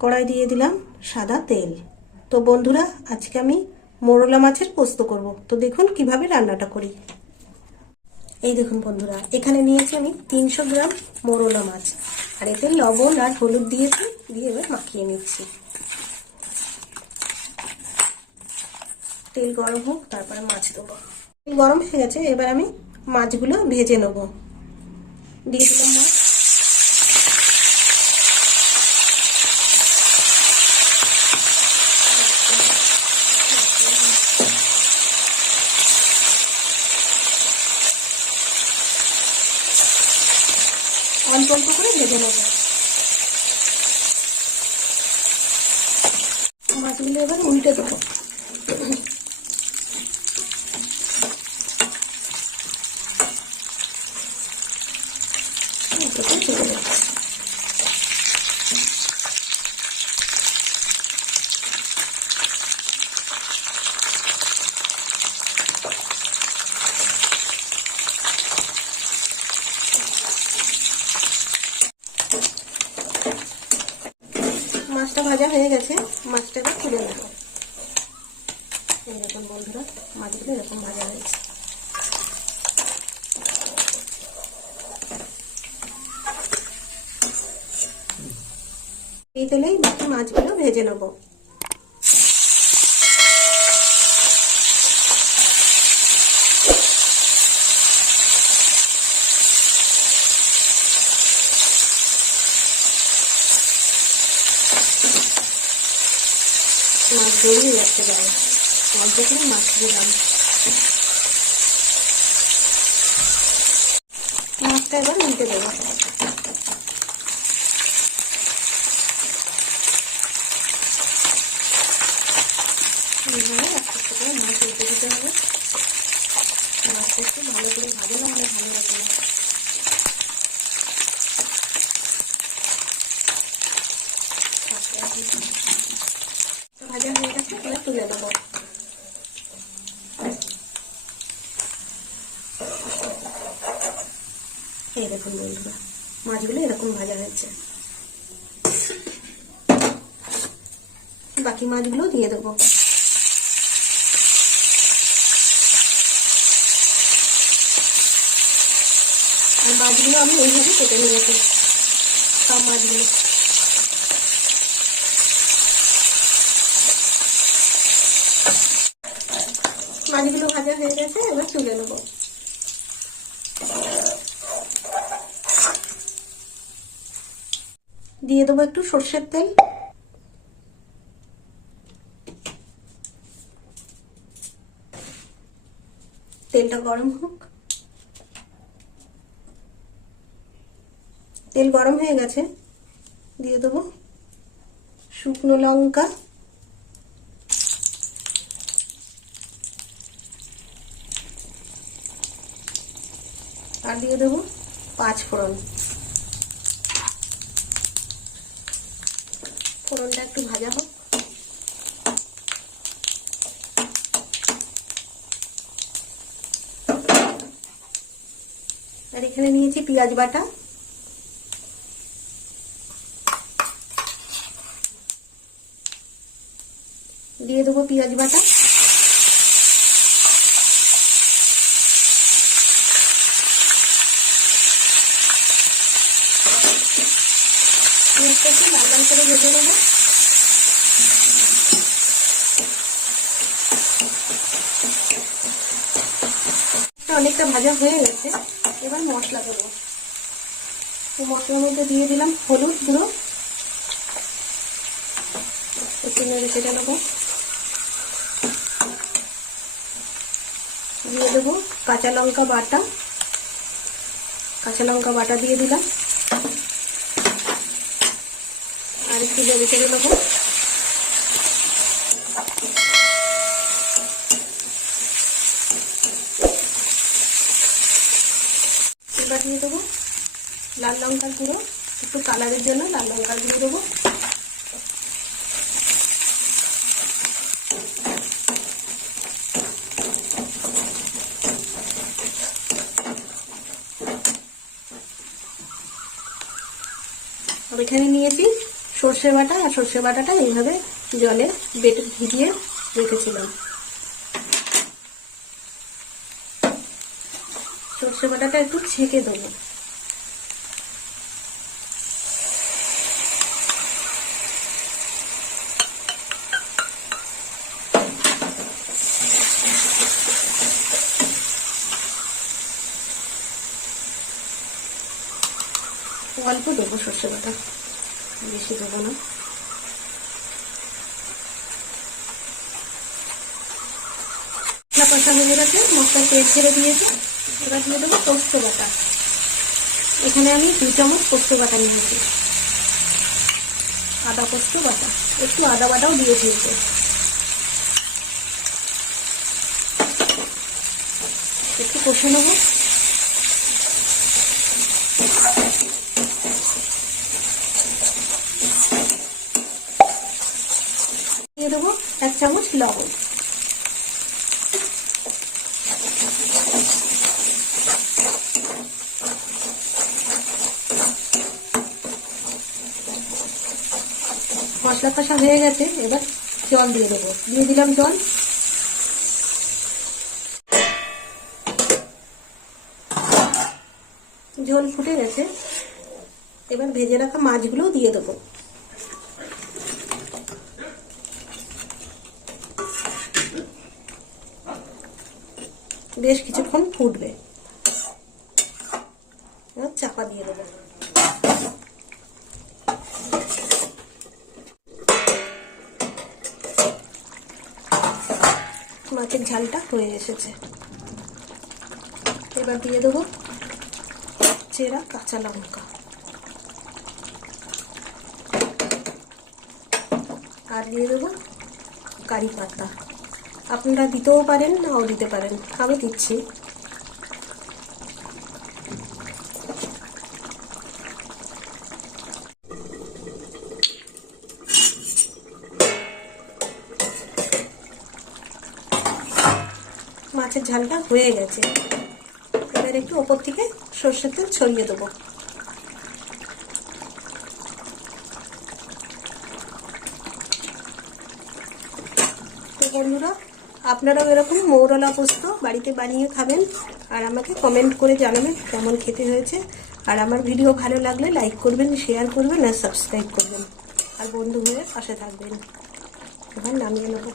কড়াই দিয়ে দিলাম সাদা তেল। তো বন্ধুরা, আজকে আমি মোরলা মাছের পোস্ত করব। তো দেখুন কিভাবে রান্নাটা করি। এই দেখুন বন্ধুরা, এখানে নিয়েছি আমি 300 গ্রাম মোরলা মাছ, আর এতে লবণ আর হলুদ দিয়েছি, দিয়ে এবার মাখিয়ে নিচ্ছি। তেল গরম হোক, তারপরে মাছ দেবো। তেল গরম হয়ে গেছে, এবার আমি মাছগুলো ভেজে নেবো। দিয়ে দিলাম মাছ। অল্প অল্প করে ভেজে নেবো মাছগুলো। এবার উল্টে দেবো। মাছটা ভাজা হয়ে গেছে, মাছটা এবার তুলে নেব। এইরকম বন্ধুরা, মাছগুলো এরকম ভাজা হয়েছে। এই তেলেই বাকি মাছগুলো ভেজে নেব। মাছ গলিয়ে যাচ্ছে বাইরে, অল্প করে মাছ দিলাম। মাছটা এবার উল্টে দেবো। এইভাবে একটা করে মাছ উল্টে দিতে হবে। মাছটা একটু ভালো করে ভাজা না হলে ভালো লাগে না। ভাজা হয়ে গেছে, এবার তুলে দেবো। এই দেখুন বন্ধুরা, মাছগুলো এরকম ভাজা হয়েছে। বাকি মাছগুলো দিয়ে দেবো। আর মাছগুলো আমি এইভাবে কেটে নিয়েছি, সব মাছগুলো। মাছগুলো ভাজা হয়ে গেছে, এবার তুলে নেবো। দিয়ে দেবো একটু সর্ষের তেল। তেলটা গরম হোক। তেল গরম হয়ে গেছে, দিয়ে দেবো শুকনো লঙ্কা, আর দিয়ে দেবো 5 ফোড়ন। ফোড়নটা একটু ভাজা হোক। আর এখানে নিয়েছি পেঁয়াজ বাটা, দিয়ে দেবো পেঁয়াজ বাটা। পেঁয়াজটা একটু লাল লাল করে ভেজে নেবো। অনেকটা ভাজা হয়ে গেছে, এবার মশলা দেবো। তো মশলার মধ্যে দিয়ে দিলাম হলুদ গুঁড়ো, একটু নেড়ে চেড়ে নেবো। দিয়ে দেবো কাঁচা লঙ্কা বাটা, কাঁচা লঙ্কা বাটা দিয়ে দিলাম। আর একটু নেড়ে চেড়ে নেবো। এবার দিয়ে দেবো লাল লঙ্কার গুঁড়ো, একটু কালারের জন্য লাল লঙ্কার গুঁড়ো দেবো। আর এখানে নিয়েছি সর্ষে বাটা, আর সর্ষে বাটাটা এইভাবে জলে বেটে ভিজিয়ে রেখেছিলাম। সর্ষে বাটাটা একটু ছেঁকে দেবো। অল্প দেবো সর্ষে বাটা, বেশি দেবো না। মশলা কষা হয়ে গেছে, মশলা তেল ছেড়ে দিয়েছে। এবার দিয়ে দেবো পোস্ত বাটা। এখানে আমি 2 চামচ পোস্ত বাটা নিয়েছি, আদা পোস্ত বাটা, একটু আদা বাটাও দিয়ে দিয়েছে। একটু কষে নেবো। দিয়ে দেবো 1 চামচ লবণ। মশলা কষা হয়ে গেছে, এবার জল দিয়ে দেবো। দিয়ে দিলাম জল। ঝোল ফুটে গেছে, এবার ভেজে রাখা মাছগুলোও দিয়ে দেবো। বেশ কিছুক্ষণ ফুটবে, এবার চাপা দিয়ে দেবো। মাছের ঝালটা হয়ে এসেছে, এবার দিয়ে দেবো চেরা কাঁচা লঙ্কা আর দিয়ে দেবো কারি পাতা। আপনারা দিতেও পারেন, নাও দিতে পারেন, আমি দিচ্ছি। মাছের ঝালটা হয়ে গেছে, এবার একটু ওপর থেকে সর্ষের তেল ছড়িয়ে দেবো। তো বন্ধুরা, আপনারাও এরকম মৌরলা পোস্ত বাড়িতে বানিয়ে খাবেন, আর আমাকে কমেন্ট করে জানাবেন কেমন খেতে হয়েছে। আর আমার ভিডিও ভালো লাগলে লাইক করবেন, শেয়ার করবেন আর সাবস্ক্রাইব করবেন, আর বন্ধু হয়ে পাশে থাকবেন। এবার নামিয়ে নেব।